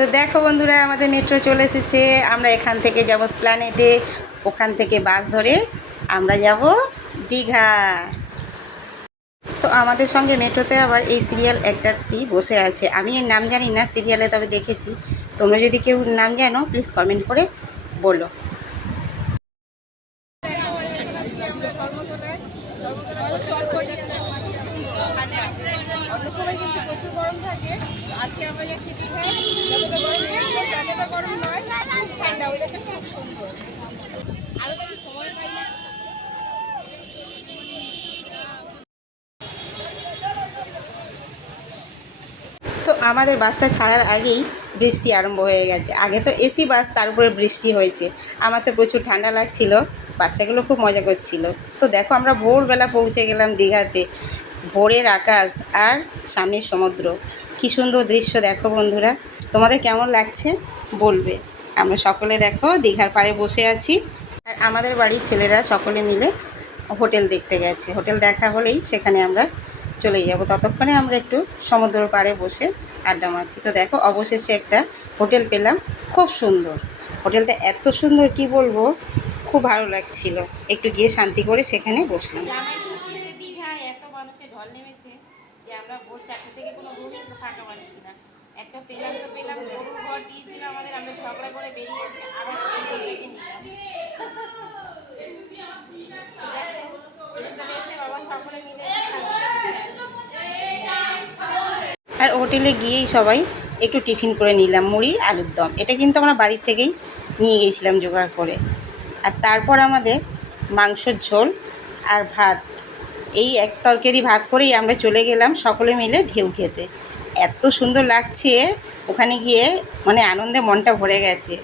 তো দেখো বন্ধুরা, আমাদের মেট্রো চলে এসেছে। আমরা এখান থেকে যাব এসপ্ল্যানেডে, ওখান থেকে বাস ধরে আমরা যাব দীঘা। তো আমাদের সঙ্গে মেট্রোতে আবার এই সিরিয়াল অ্যাক্টরটি বসে আছে। আমি এর নাম জানি না সিরিয়ালে, তবে দেখেছি। তোমরা যদি কেউ নাম জানো প্লিজ কমেন্ট করে বলো। অন্য সময় কিন্তু প্রচুর গরম থাকে। আজকে আমরা যাচ্ছি দীঘায়, যতটা গরম নেই ততটা গরম নয়, ঠান্ডা, ওইটা খুব সুন্দর। আরও বেশি সময় পাই না। তো আমাদের বাসটা ছাড়ার আগেই বৃষ্টি আরম্ভ হয়ে গেছে। আগে তো এসি বাস, তার উপরে বৃষ্টি হয়েছে। আমার তো প্রচুর ঠান্ডা লাগছিল, বাচ্চাগুলো খুব মজা করছিল। তো দেখো আমরা ভোরবেলা পৌঁছে গেলাম দীঘাতে। ভোরের আকাশ আর সামনের সমুদ্র, কী সুন্দর দৃশ্য দেখো বন্ধুরা। তোমাদের কেমন লাগছে বলবে। আমরা সকলে দেখো দীঘার পাড়ে বসে আছি, আর আমাদের বাড়ির ছেলেরা সকলে মিলে হোটেল দেখতে গেছে। হোটেল দেখা হলেই সেখানে আমরা চলে যাব। ততক্ষণে আমরা একটু সমুদ্রের পাড়ে বসে আড্ডা মারছি। তো দেখো অবশেষে একটা হোটেল পেলাম, খুব সুন্দর। হোটেলটা এত সুন্দর কি বলবো, খুব ভালো লাগছিল। একটু গিয়ে শান্তি করে সেখানে বসলাম। দীঘায় এত মানুষের ঢল নেমেছে যে আমরা ভোর 4টে থেকে কোনো রুমই ফাঁকা পাচ্ছি না। একটা পেলাম তো পেলাম, গরুর ঘর দিয়েছিল আমাদের, আমরা ঝগড়া করে বেরিয়েছি, আবার আর হোটেলে গিয়েই সবাই একটু টিফিন করে নিলাম, মুড়ি আলুর দম। এটা কিন্তু আমরা বাড়ির থেকেই নিয়ে গিয়েছিলাম জোগাড় করে। আর তারপর আমাদের মাংসর ঝোল আর ভাত, এই এক তরকারি ভাত করেই আমরা চলে গেলাম সকলে মিলে ঢেউ খেতে। এত সুন্দর লাগছে ওখানে গিয়ে, মানে আনন্দে মনটা ভরে গেছে।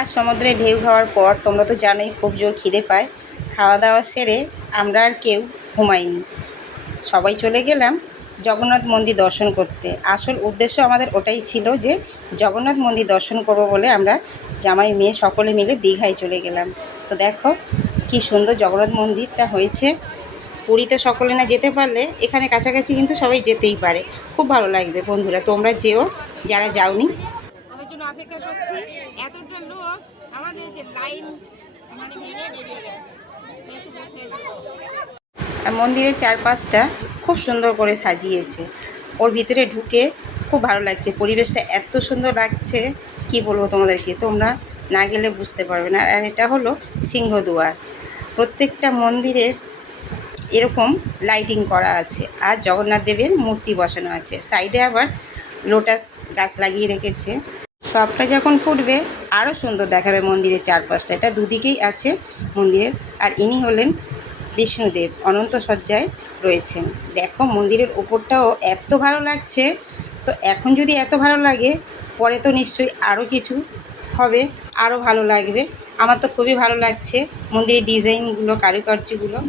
আর সমুদ্রে ঢেউ খাওয়ার পর তোমরা তো জানোই খুব জোর খিদে পায়। খাওয়া দাওয়া সেরে আমরা আর কেউ ঘুমাইনি, সবাই চলে গেলাম জগন্নাথ মন্দির দর্শন করতে। আসল উদ্দেশ্য আমাদের ওটাই ছিল যে জগন্নাথ মন্দির দর্শন করব বলে আমরা জামাই মেয়ে সকলে মিলে দীঘায় চলে গেলাম। তো দেখো কি সুন্দর জগন্নাথ মন্দিরটা হয়েছে। পুরীতে সকলে না যেতে পারলে এখানে কাছাকাছি কিন্তু সবাই যেতেই পারে। খুব ভালো লাগবে বন্ধুরা, তোমরা যেও যারা যাওনি। আমার জন্য অপেক্ষা করছি, এতটা লোক আমাদের যে লাইন মানে ভেঙে বেরিয়ে গেছে। আর মন্দিরের চারপাশটা খুব সুন্দর করে সাজিয়েছে। ওর ভিতরে ঢুকে খুব ভালো লাগছে, পরিবেশটা এত সুন্দর লাগছে কি বলবো তোমাদেরকে, তোমরা না গেলে বুঝতে পারবে না। আর এটা হলো সিংহদুয়ার। প্রত্যেকটা মন্দিরের এরকম লাইটিং করা আছে, আর জগন্নাথ দেবের মূর্তি বসানো আছে। সাইডে আবার লোটাস গাছ লাগিয়ে রেখেছে। সবটা যখন ফুটবে আরও সুন্দর দেখাবে মন্দিরের চারপাশটা। এটা দুদিকেই আছে মন্দিরের। আর ইনি হলেন বিষ্ণুদেব, অনন্ত সজ্জায় রয়েছেন। দেখো মন্দিরের ওপরটাও এত ভালো লাগছে। তো এখন যদি এত ভালো লাগে, পরে তো নিশ্চয়ই আরও কিছু হবে, আরও ভালো লাগবে। আমার তো খুবই ভালো লাগছে মন্দিরের ডিজাইনগুলো, কারুকার্যগুলো।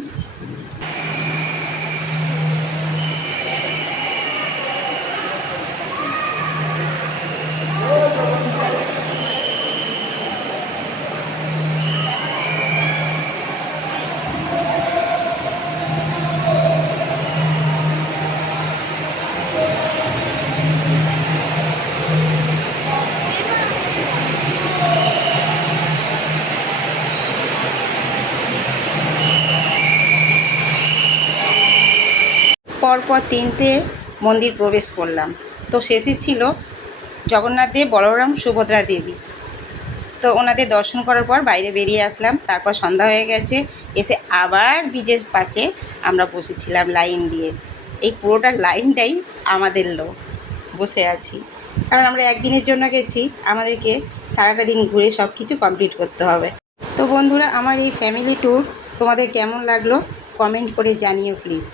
পরপর 3টে মন্দির প্রবেশ করলাম। তো শেষে ছিল জগন্নাথ দেব, বলরাম, সুভদ্রা দেবী। তো ওনাদের দর্শন করার পর বাইরে বেরিয়ে আসলাম। তারপর সন্ধ্যা হয়ে গেছে, এসে আবার ব্রিজের পাশে আমরা বসেছিলাম লাইন দিয়ে। এই পুরোটা লাইনটাই আমাদের লোক বসে আছি, কারণ আমরা একদিনের জন্য গেছি, আমাদেরকে সারাটা দিন ঘুরে সব কিছু কমপ্লিট করতে হবে। তো বন্ধুরা, আমার এই ফ্যামিলি ট্যুর তোমাদের কেমন লাগলো কমেন্ট করে জানিও প্লিজ।